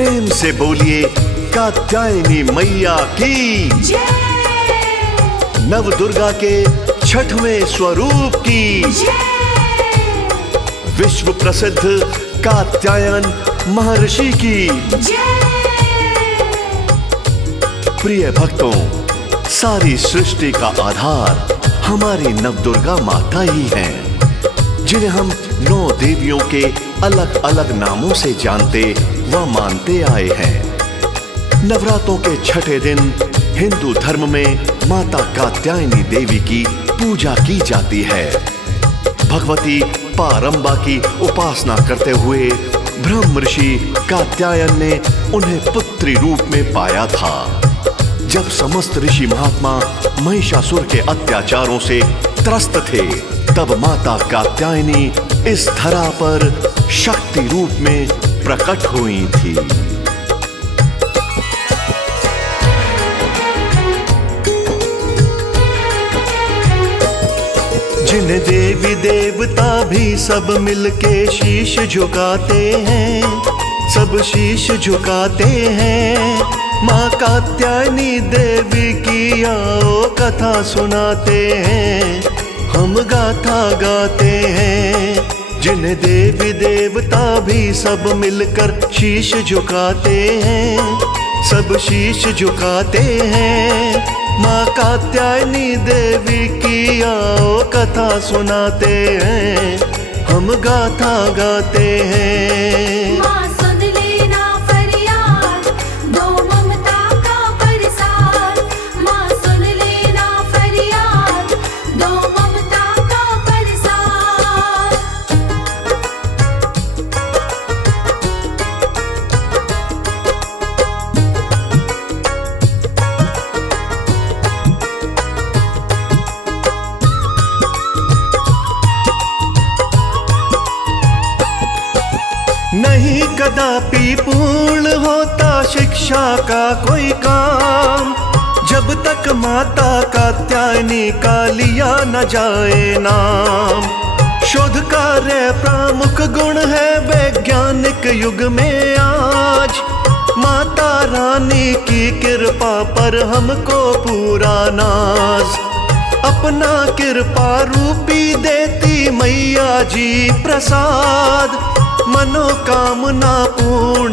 प्रेम से बोलिए कात्यायनी मैया की जय। नव दुर्गा के छठवें स्वरूप की जय। विश्व प्रसिद्ध कात्यायन महर्षि की जय। प्रिय भक्तों, सारी सृष्टि का आधार हमारी नवदुर्गा माता ही हैं, जिन्हें हम 9 देवियों के अलग अलग नामों से जानते व मानते आए हैं। नवरात्रों के छठे दिन हिंदू धर्म में माता कात्यायनी देवी की पूजा की जाती है। भगवती पारंबा की उपासना करते हुए ब्रह्म ऋषि कात्यायन ने उन्हें पुत्री रूप में पाया था। जब समस्त ऋषि महात्मा महिषासुर के अत्याचारों से त्रस्त थे, तब माता कात्यायनी इस धरा पर शक्ति रूप में प्रकट हुई थी। जिन देवी देवता भी सब मिलके शीश झुकाते हैं, सब शीश झुकाते हैं। माँ कात्यायनी देवी की आओ कथा सुनाते हैं, हम गाथा गाते हैं। जिन देवी देवता भी सब मिलकर शीश झुकाते हैं, सब शीश झुकाते हैं। माँ कात्यायनी देवी की आओ कथा सुनाते हैं, हम गाथा गाते हैं। माँ सुन लेना फरियाद, दो ममता का प्रसाद। माँ सुन लेना फरियाद, दो ममता का प्रसाद। नहीं कदापि पूर्ण होता शिक्षा का कोई काम, जब तक माता कात्यायनी का लिया न जाए नाम। शोध कार्य प्रमुख गुण है वैज्ञानिक युग में आज। माता रानी की कृपा पर हमको पूरा नाज, अपना कृपा रूपी देती मैया जी प्रसाद। मनोकामना पूर्ण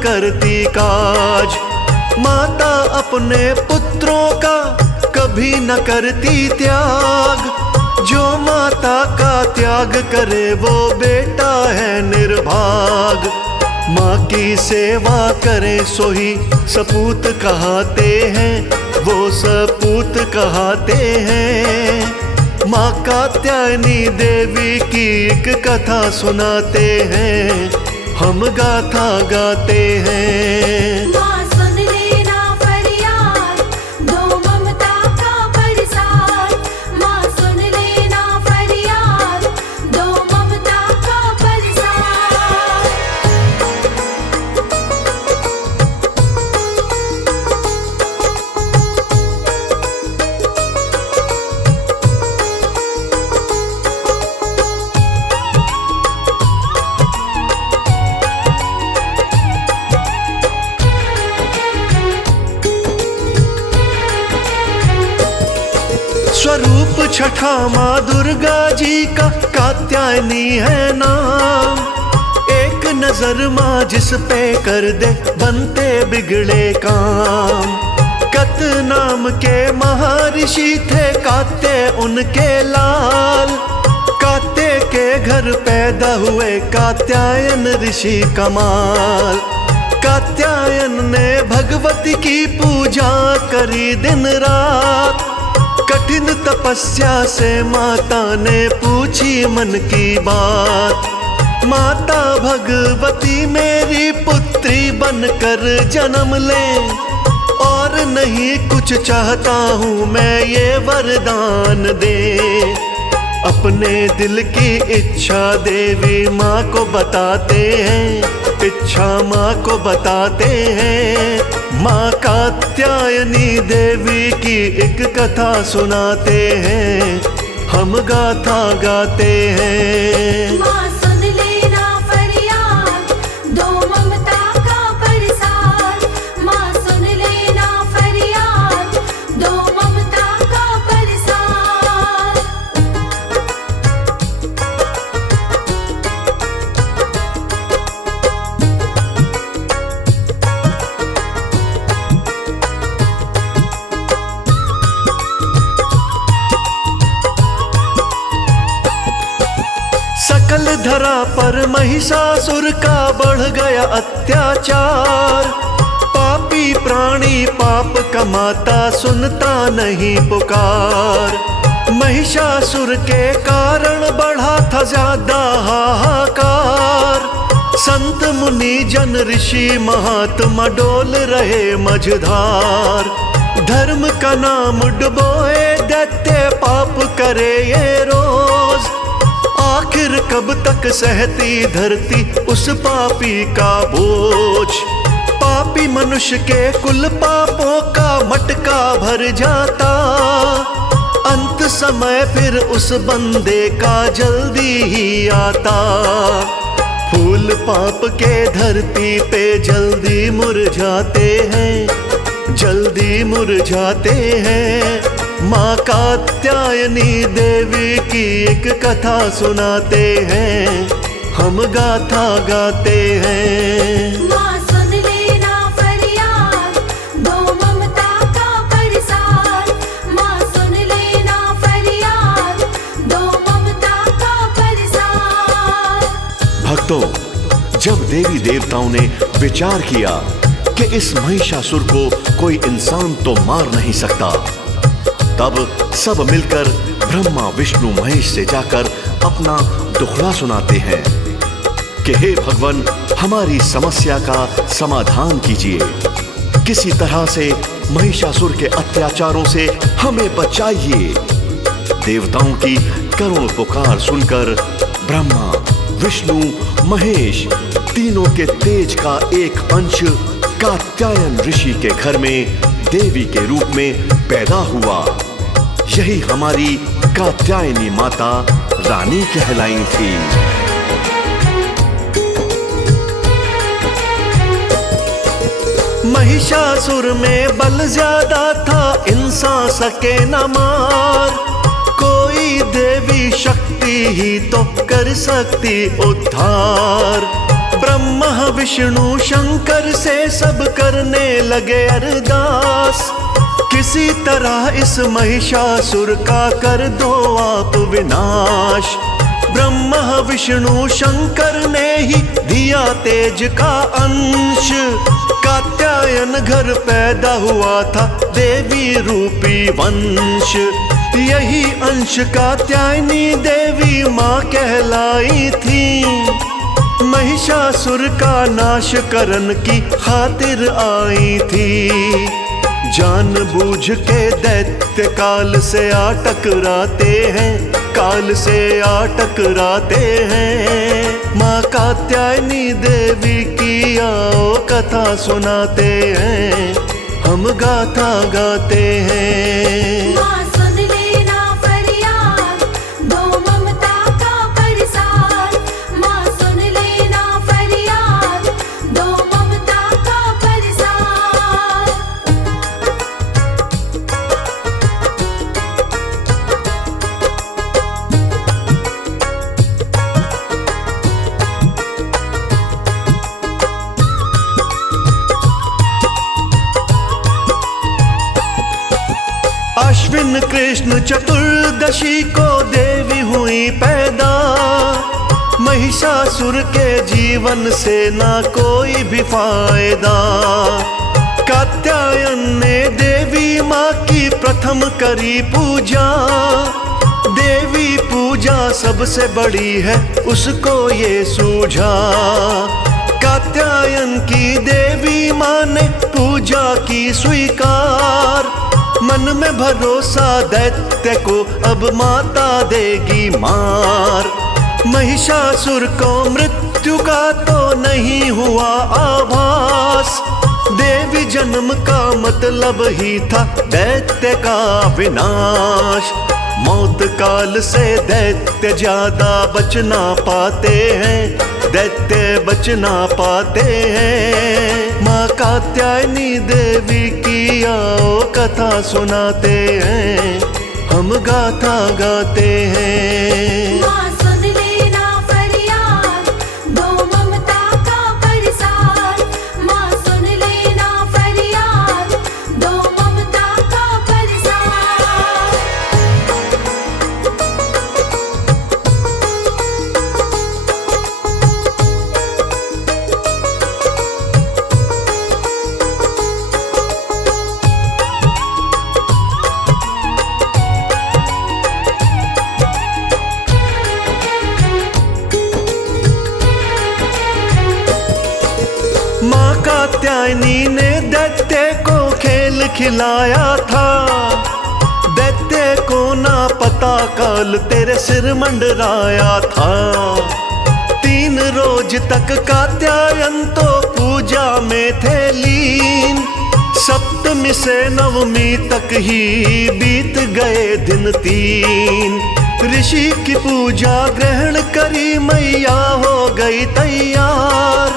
करती काज। माता अपने पुत्रों का कभी न करती त्याग, जो माता का त्याग करे वो बेटा है निर्भाग। माँ की सेवा करे सो ही सपूत कहाते हैं, वो सपूत कहाते हैं। माँ कात्यायनी देवी की एक कथा सुनाते हैं, हम गाथा गाते हैं। माँ सुन लेना फरियाद, दो ममता का प्रसाद। माँ सुन लेना फरियाद, दो ममता का प्रसाद। स्वरूप छठा माँ दुर्गा जी का कात्यायनी है नाम। एक नजर माँ जिस पे कर दे बनते बिगड़े काम। कत नाम के महर्षि थे कात्य उनके लाल, कात्य के घर पैदा हुए कात्यायन ऋषि कमाल। कात्यायन ने भगवती की पूजा करी दिन रात, कठिन तपस्या से माता ने पूछी मन की बात। माता भगवती मेरी पुत्री बनकर जन्म ले, और नहीं कुछ चाहता हूँ मैं ये वरदान दे। अपने दिल की इच्छा देवी माँ को बताते हैं, इच्छा माँ को बताते हैं। माँ कात्यायनी देवी की एक कथा सुनाते हैं, हम गाथा गाते हैं। माँ सुन लेना फरियाद, दो ममता पर महिषासुर का बढ़ गया अत्याचार। पापी प्राणी पाप कमाता सुनता नहीं पुकार। महिषासुर के कारण बढ़ा था ज्यादा हाहाकार। संत मुनि जन ऋषि महात्मा डोल रहे मझधार। धर्म का नाम डुबोए दैत्य पाप करे ये रोज। आखिर कब तक सहती धरती उस पापी का बोझ। पापी मनुष्य के कुल पापों का मटका भर जाता। अंत समय फिर उस बंदे का जल्दी ही आता। फूल पाप के धरती पे जल्दी मुरझाते हैं, जल्दी मुरझाते हैं। माँ कात्यायनी देवी की एक कथा सुनाते हैं, हम गाथा गाते हैं। माँ सुन लेना फरियाद, दो ममता का प्रसाद। माँ सुन लेना फरियाद, दो ममता का प्रसाद। भक्तों, जब देवी देवताओं ने विचार किया कि इस महिषासुर को कोई इंसान तो मार नहीं सकता, तब सब मिलकर ब्रह्मा विष्णु महेश से जाकर अपना दुखड़ा सुनाते हैं कि हे भगवान, हमारी समस्या का समाधान कीजिए। किसी तरह से महिषासुर के अत्याचारों से हमें बचाइए। देवताओं की करुण पुकार सुनकर ब्रह्मा विष्णु महेश तीनों के तेज का एक अंश कात्यायन ऋषि के घर में देवी के रूप में पैदा हुआ। यही हमारी कात्यायनी माता रानी कहलाई थी। महिषासुर में बल ज्यादा था, इंसान सके न मार। कोई देवी शक्ति ही तो कर सकती उद्धार। ब्रह्मा विष्णु शंकर से सब करने लगे अरदास। किसी तरह इस महिषासुर का कर दो आप विनाश। ब्रह्मा विष्णु शंकर ने ही दिया तेज का अंश। कात्यायन घर पैदा हुआ था देवी रूपी वंश। यही अंश कात्यायनी देवी माँ कहलाई थी। महिषासुर का नाश करन की खातिर आई थी। जानबूझ के दैत्य काल से आ टकराते हैं, काल से आ टकराते हैं। माँ कात्यायनी देवी की आओ कथा सुनाते हैं, हम गाथा गाते हैं। माँ सुन लेना फरियाद, दो ममता का प्रसाद। माँ सुन लेना फरियाद, दो ममता का प्रसाद। अश्विन कृष्ण चतुर्दशी को देवी हुई पैदा। महिषासुर के जीवन से ना कोई भी फायदा। कात्यायन ने देवी माँ की प्रथम करी पूजा। देवी पूजा सबसे बड़ी है उसको ये सूझा। कात्यायन की देवी माँ ने पूजा की स्वीकार। मन में भरोसा दैत्य को अब माता देगी मार। महिषासुर को मृत्यु का तो नहीं हुआ आभास। देवी जन्म का मतलब ही था दैत्य का विनाश। मौत काल से दैत्य ज्यादा बच ना पाते हैं, दैत्य बच ना पाते हैं। माँ कात्यायनी देवी की आओ कथा सुनाते हैं, हम गाथा गाते हैं। माँ सुन लेना फरियाद, दो ममता का प्रसाद। माँ सुन लेना फरियाद, दो ममता का प्रसाद। माँ कात्यायनी ने दैत्य को खेल खिलाया था। दैत्य को ना पता काल तेरे सिर मंडराया था। 3 रोज तक कात्यायन तो पूजा में थे लीन। सप्तमी से नवमी तक ही बीत गए दिन 3। ऋषि की पूजा ग्रहण करी मैया हो गई तैयार।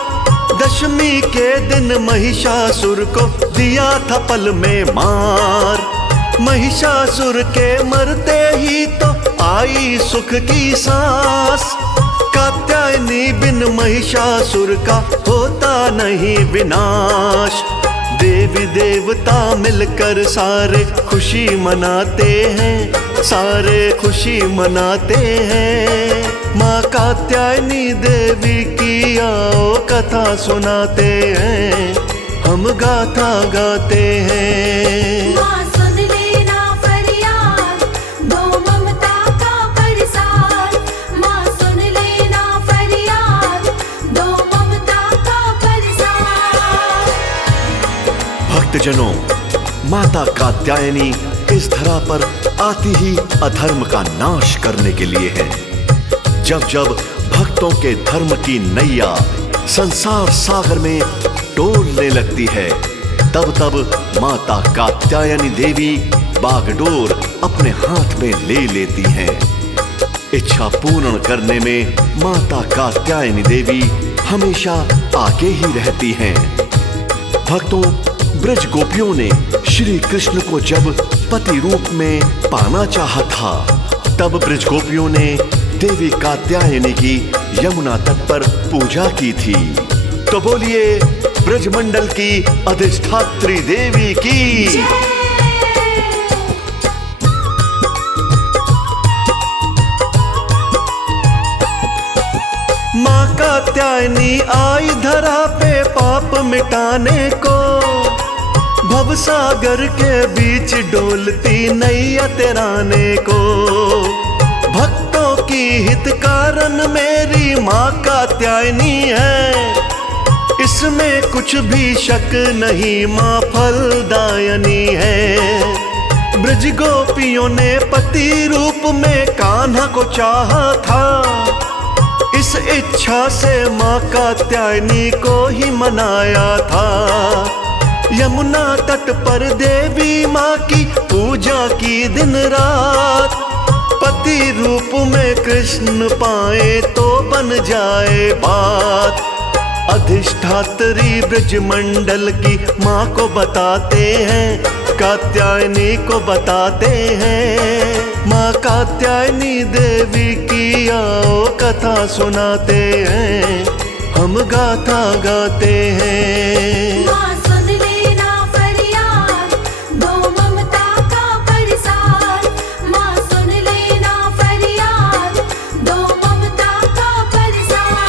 दशमी के दिन महिषासुर को दिया था पल में मार। महिषासुर के मरते ही तो आई सुख की सांस। कात्यायनी बिन महिषासुर का होता नहीं विनाश। देवी देवता मिलकर सारे खुशी मनाते हैं, सारे खुशी मनाते हैं। माँ कात्यायनी देवी की आओ कथा सुनाते हैं, हम गाथा गाते हैं। माँ सुन लेना फरियाद, दो ममता का परसाद। माँ सुन लेना फरियाद, दो ममता का परसाद। भक्तजनों, माता कात्यायनी इस धरा पर आती ही अधर्म का नाश करने के लिए है। जब जब भक्तों के धर्म की नैया संसार सागर में डोलने लगती है, तब तब माता कात्यायनी देवी बागडोर अपने हाथ में ले लेती हैं। इच्छा पूर्ण करने में माता कात्यायनी देवी हमेशा आगे ही रहती हैं। भक्तों, ब्रज गोपियों ने श्री कृष्ण को जब पति रूप में पाना चाहा था, तब ब्रज गोपियों ने देवी कात्यायनी की यमुना तट पर पूजा की थी। तो बोलिए ब्रजमंडल की अधिष्ठात्री देवी की। माँ कात्यायनी आई धरा पे पाप मिटाने को। भवसागर के बीच डोलती नैया तेराने को। भक्तों की हित कारण मेरी माँ कात्यायनी है। इसमें कुछ भी शक नहीं, माँ फलदायनी है। ब्रज गोपियों ने पति रूप में कान्हा को चाहा था। इस इच्छा से माँ कात्यायनी को ही मनाया था। यमुना तट पर देवी माँ की पूजा की दिन रात। पति रूप में कृष्ण पाए तो बन जाए बात। अधिष्ठात्री ब्रजमंडल की माँ को बताते हैं, कात्यायनी को बताते हैं। माँ कात्यायनी देवी की आओ कथा सुनाते हैं, हम गाथा गाते हैं। माँ सुन लेना फरियाद, दो ममता का परसाद। माँ सुन लेना फरियाद, दो ममता का परसाद।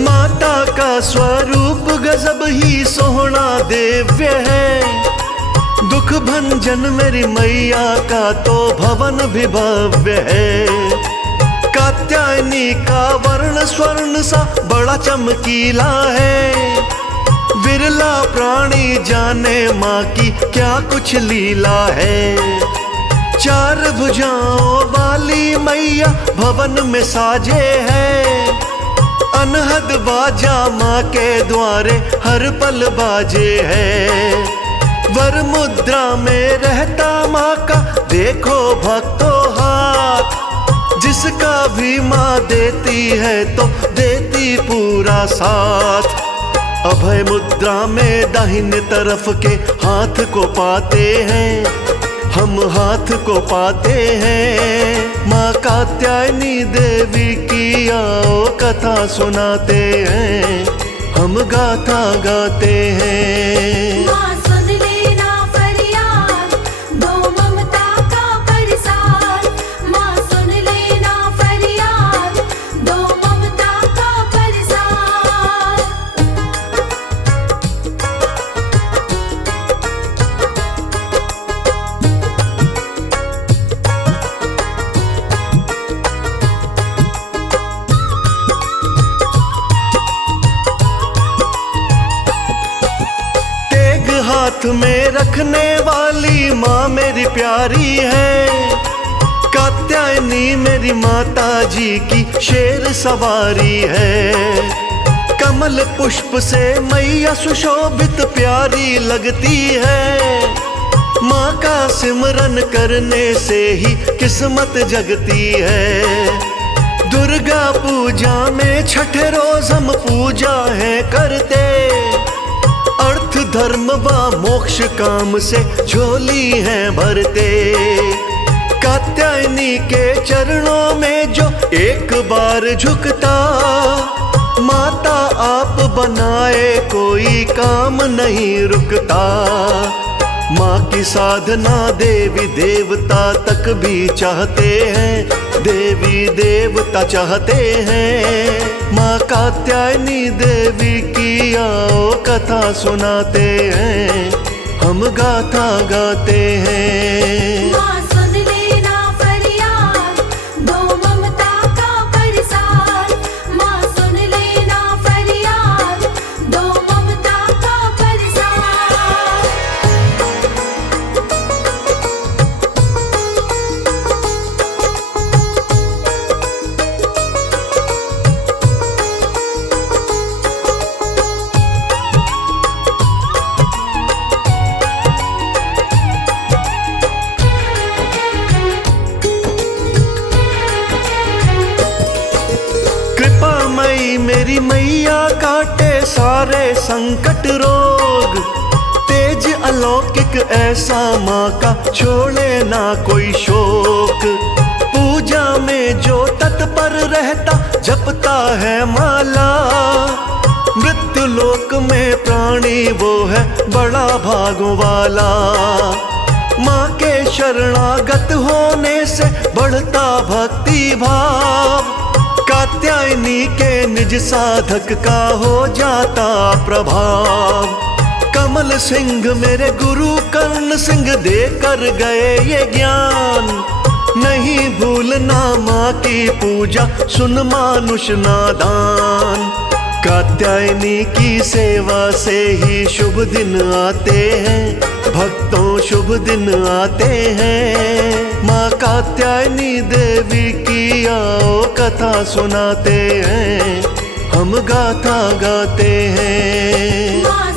माता का स्वरूप गजब ही सोहना दिव्य है। दुख भंजन मेरी मैया का तो भवन भी भव्य है। कात्यायनी का वर्ण स्वर्ण सा बड़ा चमकीला है। विरला प्राणी जाने माँ की क्या कुछ लीला है। 4 भुजाओं वाली मैया भवन में साजे है। अनहद बाजा माँ के द्वारे हर पल बाजे है। वर मुद्रा में रहता माँ का देखो भक्तों हाथ। जिसका भी माँ देती है तो देती पूरा साथ। अभय मुद्रा में दाहिने तरफ के हाथ को पाते हैं, हम हाथ को पाते हैं। माँ कात्यायनी देवी की आओ कथा सुनाते हैं, हम गाथा गाते हैं। माँ सुन लेना फरियाद, दो ममता का परसाद। में रखने वाली माँ मेरी प्यारी है। कात्यायनी मेरी माता जी की शेर सवारी है। कमल पुष्प से मैया सुशोभित प्यारी लगती है। माँ का सिमरन करने से ही किस्मत जगती है। दुर्गा पूजा में छठे रोज हम पूजा है करते। अर्थ धर्म व मोक्ष काम से झोली है भरते। कात्यायनी के चरणों में जो एक बार झुकता, माता आप बनाए कोई काम नहीं रुकता। माँ की साधना देवी देवता तक भी चाहते हैं। देवी देवता चाहते हैं माँ कात्यायनी देवी की आओ कथा सुनाते हैं, हम गाथा गाते हैं। माँ सुन लेना फरियाद, दो ममता का परसाद। माँ सुन लेना फरियाद, दो ममता का परसाद। कृपामयी मेरी मैया काटे सारे संकट रोग। तेज अलौकिक ऐसा माँ का छोड़े ना कोई शोक। पूजा में जो तत्पर रहता जपता है माला, मृत्यु लोक में प्राणी वो है बड़ा भागों वाला। माँ के शरणागत होने से बढ़ता भक्ति भाव। कात्यायनी के निज साधक का हो जाता प्रभाव। कमल सिंह मेरे गुरु कर्ण सिंह देकर गए ये ज्ञान। नहीं भूलना माँ की पूजा, सुन मानुष नादान। कात्यायनी की सेवा से ही शुभ दिन आते हैं, भक्तों शुभ दिन आते हैं। माँ कात्यायनी देवी की आओ कथा सुनाते हैं, हम गाथा गाते हैं। माँ